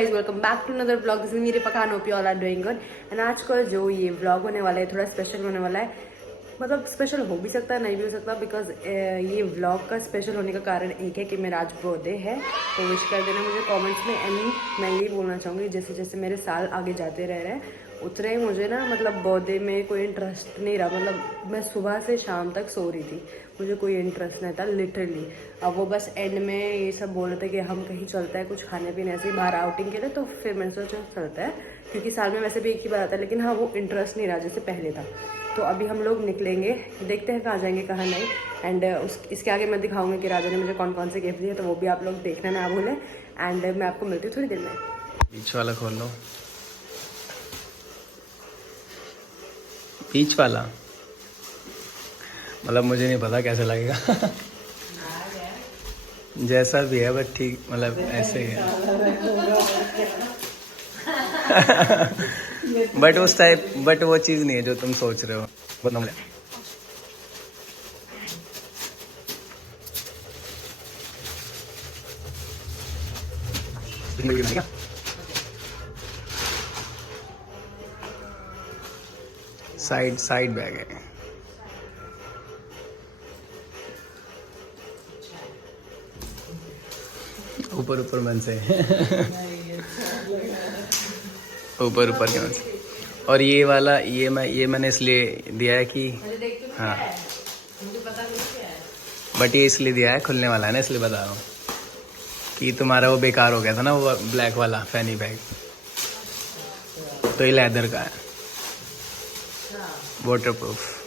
Guys, welcome back to another blog. This is मेरे पकान, hope you all are doing good. And आज का जो ये व्लॉग होने वाला है थोड़ा स्पेशल होने वाला है। मतलब स्पेशल हो भी सकता है, नहीं भी हो सकता, बिकॉज ये व्लॉग का स्पेशल होने का कारण एक है कि मेरा आज बर्थडे है। तो विश कर देना मुझे कमेंट्स में। एंड मैं ये बोलना चाहूँगी, जैसे जैसे मेरे साल आगे जाते रह रहे हैं उतने ही मुझे ना मतलब बर्थडे में कोई इंटरेस्ट नहीं रहा। मतलब मैं सुबह से शाम तक सो रही थी, मुझे कोई इंटरेस्ट नहीं था लिटरली। अब वो बस एंड में ये सब बोल रहे थे कि हम कहीं चलते हैं कुछ खाने पीने ऐसे ही बाहर आउटिंग के लिए। तो फिर मैंने सोचा चलता है, क्योंकि साल में वैसे भी एक ही बार आता है। लेकिन हाँ, वो इंटरेस्ट नहीं रहा जैसे पहले था। तो अभी हम लोग निकलेंगे, देखते हैं कहाँ जाएंगे कहाँ नहीं। एंड इसके आगे मैं दिखाऊंगी कि राजा ने मुझे कौन कौन से गिफ्ट दिए, तो वो भी आप लोग देखना ना भूलें। एंड मैं आपको मिलती हूँ थोड़ी देर में। बीच वाला खोल लो, बीच वाला। मतलब मुझे नहीं पता कैसे लगेगा जैसा भी है बट ठीक, मतलब ऐसे ही है बट उस टाइप, बट वो चीज़ नहीं है जो तुम सोच रहे हो। साइड बैग है। ऊपर मन से ऊपर के मन से। और ये वाला ये मैंने इसलिए दिया है कि हाँ, बट ये इसलिए दिया है, खुलने वाला है ना, इसलिए बता रहा हूँ कि तुम्हारा वो बेकार हो गया था ना, वो ब्लैक वाला फैनी बैग। तो ये लेदर का है, वाटर प्रूफ।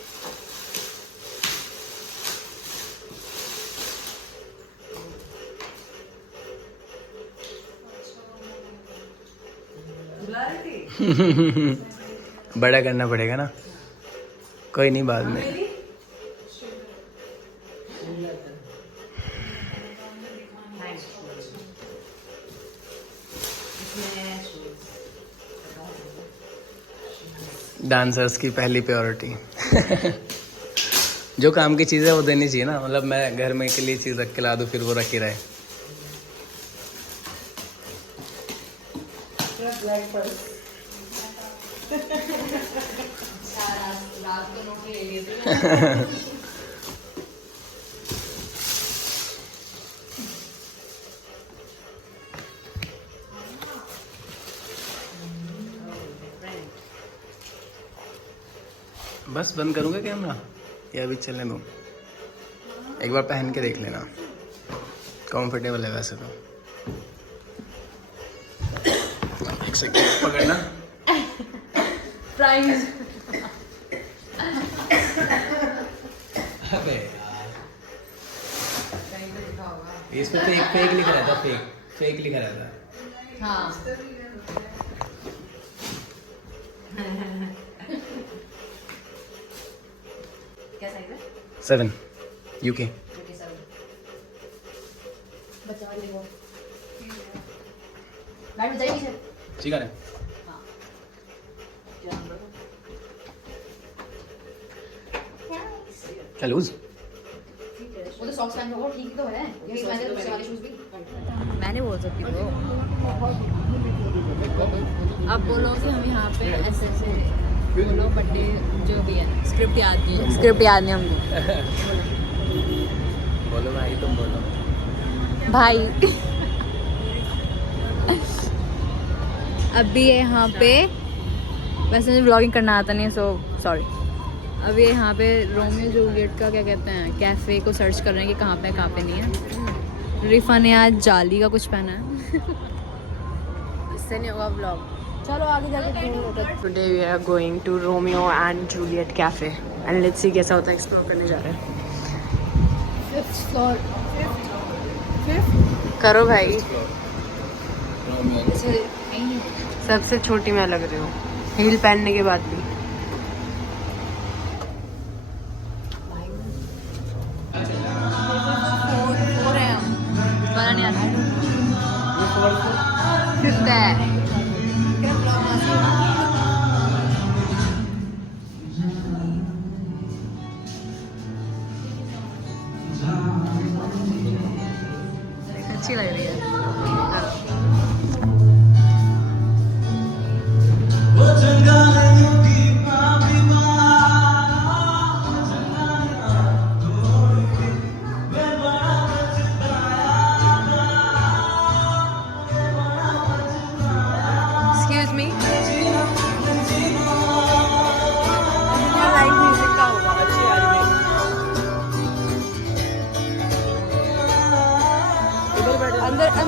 बड़ा करना पड़ेगा ना, कोई नहीं, बाद में। डांसर्स की पहली प्रायोरिटी जो काम की चीज़ है वो देनी चाहिए ना। मतलब मैं घर में के लिए चीज़ रख के ला दूँ, फिर वो रखी रहे। बस बंद करूँगा कैमरा या अभी चलने दूँ? एक बार पहन के देख लेना, कंफर्टेबल है वैसे तो। एक सेकंड पकड़ना। प्राइस अबे इस पे फेक लिखा रहता, फेक लिखा रहता। हाँ क्या साइज है? 7 UK। बच्चा वाले वो लाइट में जाएगी सर। ठीक है। हाँ क्या लूज? वो तो सॉक्स पहन के वो ठीक तो है, ये पहन के दूसरे वाले शूज भी मैंने बोल सकती हूँ। अब बोलो कि हम यहाँ पे ऐसे ऐसे बोलो, बर्थडे जो भी है, स्क्रिप्ट याद नहीं हमको। बोलो भाई, तुम बोलो भाई अभी यहाँ पे, वैसे मुझे व्लॉगिंग करना आता नहीं है, सो सॉरी। अभी यहाँ पे रोमियो जूलियट का क्या कहते हैं, कैफ़े को सर्च कर रहे हैं कि कहाँ पे नहीं है। रिफा ने आज जाली का कुछ पहना है इससे नहीं होगा व्लॉग। चलो आगे जाके। Today we are going to Romeo and Juliet cafe and let's see कैसा होता है। एक्सप्लोर करने जा रहे हैं। 5th फ्लोर करो भाई। सबसे छोटी मैं लग रही हूँ हील पहनने के बाद भी। नहीं आता 5th है। अच्छी लग रही है।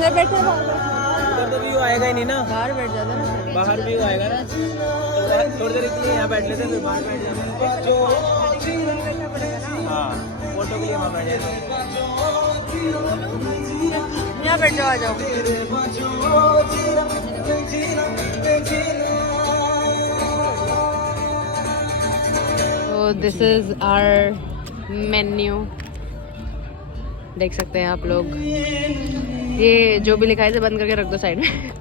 अंदर बैठो, इधर तो व्यू आएगा ही नहीं ना, बाहर बैठ जाता ना। बाहर व्यू आएगा ना, तो थोड़ी देर इसलिए यहाँ बैठ लेते फिर बाहर बैठ जाते। हाँ फोटो के लिए वहाँ बैठ जाते। यहाँ बैठ जाओ, आ जाओ। तो दिस इज आवर मेन्यू, देख सकते हैं आप लोग। ये जो भी लिखा है इसे बंद करके रख दो साइड में।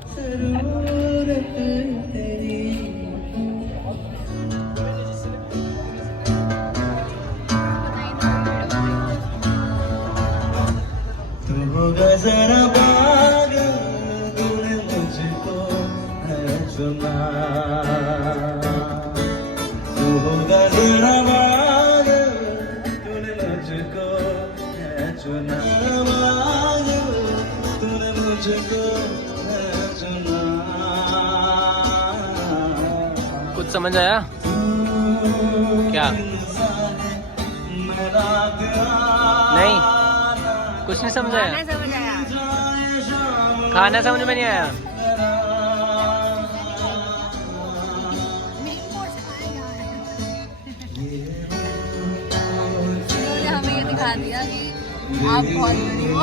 जरा पागल तूने मुझको है चुना, तू होगा जरा पागल तूने मुझको है चुना, तूने मुझको है चुना। कुछ समझ आया क्या? नहीं, कुछ नहीं समझ आया। खाना समझ में नहीं आया। हमें ये दिखा दिया कि आप बहुत बड़ी हो।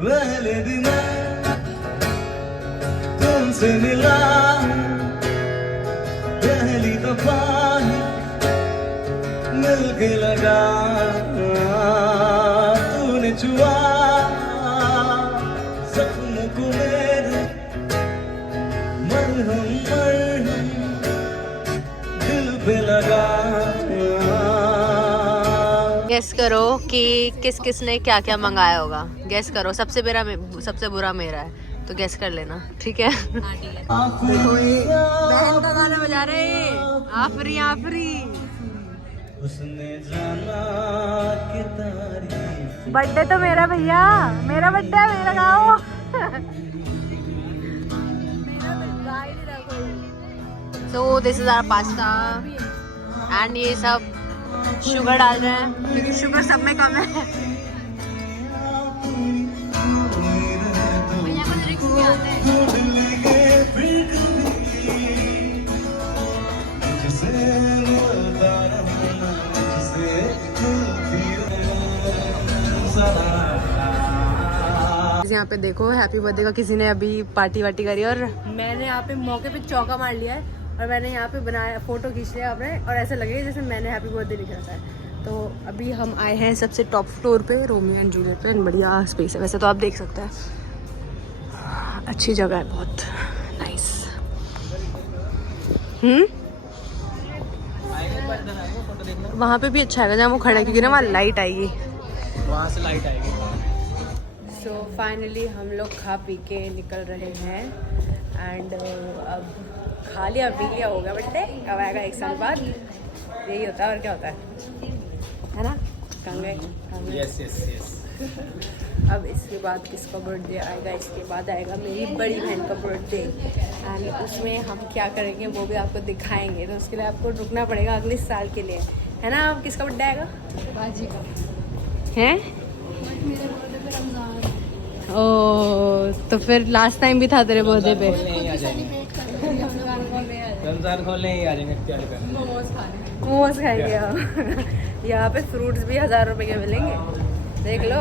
पहले दिन तुमसे मिला, पहली दफा मिल के लगा, तूने छुआ सपनों को मेरे, मरहम मरहम दिल पे लगा। गेस करो कि किस किस ने क्या क्या मंगाया होगा। गेस करो, सबसे बुरा मेरा है, तो गेस कर लेना, ठीक है? देखो ये बहन का गाना बजा रहे हैं, आफरी आफरी। उसने जाना कि तारीफ, बर्थडे तो मेरा भैया, मेरा बर्थडे है, मेरा गाओ। So this is our pasta and ये सब शुगर डाल रहे हैं क्योंकि शुगर सब में कम है। भैया को लिरिक्स भी आते हैं। यहाँ पे देखो हैप्पी बर्थडे का किसी ने अभी पार्टी वार्टी करी और मैंने यहाँ पे मौके पे चौका मार लिया है और मैंने यहाँ पे बनाया, फोटो खींच लिया आपने और ऐसा लगेगा जैसे मैंने हैप्पी बर्थडे लिखा था। तो अभी हम आए हैं सबसे टॉप फ्लोर पे, रोमियो एंड जूलियट पे। बढ़िया स्पेस है वैसे तो, आप देख सकते हैं, अच्छी जगह है, बहुत नाइस। वहाँ पे भी अच्छा है जहाँ वो खड़ा है क्योंकि ना वहाँ लाइट आएगी, वहाँ से लाइट आएगी। सो फाइनली हम लोग खा पी के निकल रहे हैं एंड अब खा लिया पी लिया हो गया बर्थडे। अब आएगा 1 साल बाद, यही होता है और क्या होता है ना? कंगे यस यस यस। अब इसके बाद किसका बर्थडे आएगा? इसके बाद आएगा मेरी बड़ी बहन का बर्थडे एंड उसमें हम क्या करेंगे वो भी आपको दिखाएंगे। तो उसके लिए आपको रुकना पड़ेगा अगले साल के लिए, है ना? अब किसका बर्थडे आएगा? बाजी का है। ओ तो फिर लास्ट टाइम भी था तेरे बर्थडे पे। रमजान खोलने ही आ जाएंगे, मोमोज खाएंगे हम। यहाँ पे फ्रूट्स भी 1000 रुपए के मिलेंगे, देख लो।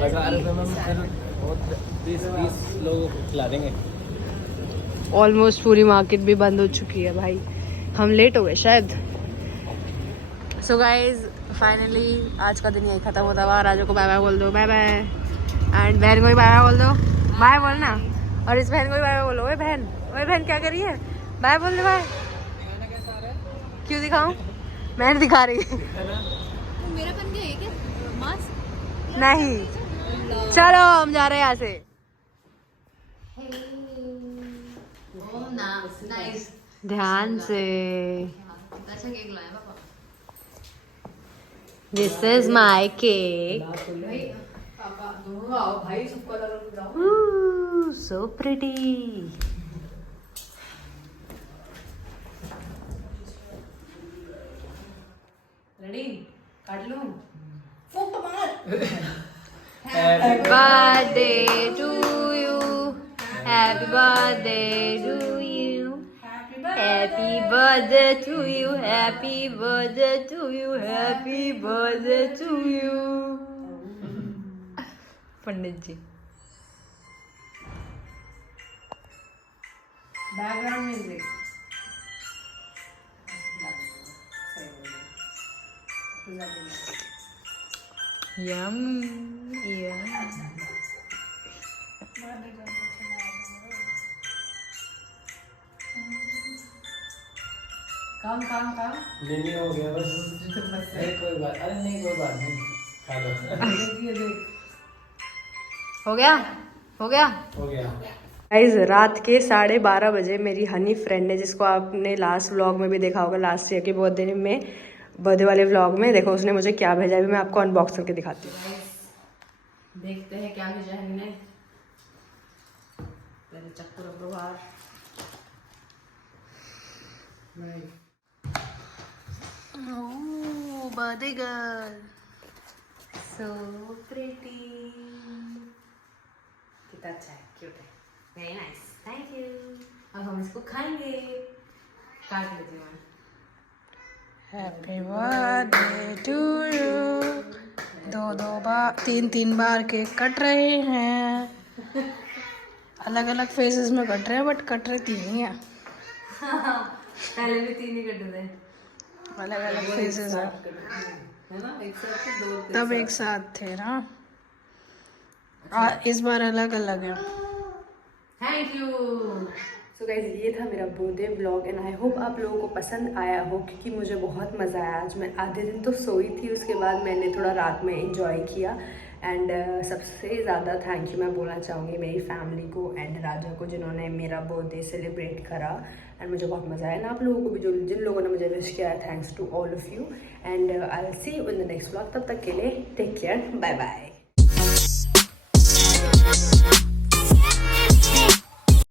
1000 रुपये में फिर 20 लोगों को खिला देंगे। ऑलमोस्ट पूरी मार्केट भी बंद हो चुकी है भाई, हम लेट हो गए शायद। सो गाइज फाइनली आज का दिन यही खत्म होता हुआ। राजू को बाय बाय बोल दो, बाय बाय। एंड बहन को भी बाय बाय बोल दो, बाय बोलना। और इस बहन को भी बाय बाय बोलो। ओए बहन क्या कर रही है? बाय बोल दे बाय। क्यों दिखाऊं? मैं नहीं दिखा रही। मेरा बन गया है क्या मास्क? नहीं, चलो हम जा रहे हैं यहाँ से। ध्यान से। This is my cake, so pretty. Ready? काट लूं? birthday to you. Happy birthday to you. Happy birthday to you. Happy birthday to you. Happy birthday to you. Pandit ji background music यम यम काम काम काम नहीं हो गया बस कोई बात अरे नहीं कोई बात नहीं खा लो हो गया हो गया हो गया गाइस रात के 12:30 बजे मेरी हनी फ्रेंड है जिसको आपने लास्ट व्लॉग में भी देखा होगा लास्ट ईयर के बर्थडे वाले व्लॉग में देखो उसने मुझे क्या भेजा है मैं आपको अनबॉक्स करके दिखाती हूँ देखते हैं क्या भेजा है हमने पहले चक्कू रख दो बाहर ओह बर्थडे गर्ल सो प्रिटी कितना अच्छा है क्यूट है वेरी नाइस थैंक यू अब हम इसको खाएंगे काट लेती हूँ हैप्पी बर्थडे टू यू 2 बार 3 बार केक कट रहे हैं अलग अलग फेसेस में कट रहे हैं बट कट रहे 3 ही हैं पहले भी 3 ही कटे थे अलग अलग फेसेस है ना एक साथ 2 तब एक साथ थे ना इस बार अलग अलग है थैंक यू सो गाइस ये था मेरा birthday vlog and I hope आप लोगों को पसंद आया हो क्योंकि मुझे बहुत मज़ा आया आज मैं आधे दिन तो सोई थी उसके बाद मैंने थोड़ा रात में एंजॉय किया एंड सबसे ज़्यादा थैंक यू मैं बोलना चाहूँगी मेरी फैमिली को एंड राजा को जिन्होंने मेरा बर्थडे सेलिब्रेट करा एंड मुझे बहुत मज़ा आया ना आप लोगों को भी जो जिन लोगों ने मुझे विश किया thanks to all of you and I will see you in the next vlog तब तक के लिए टेक केयर बाय बाय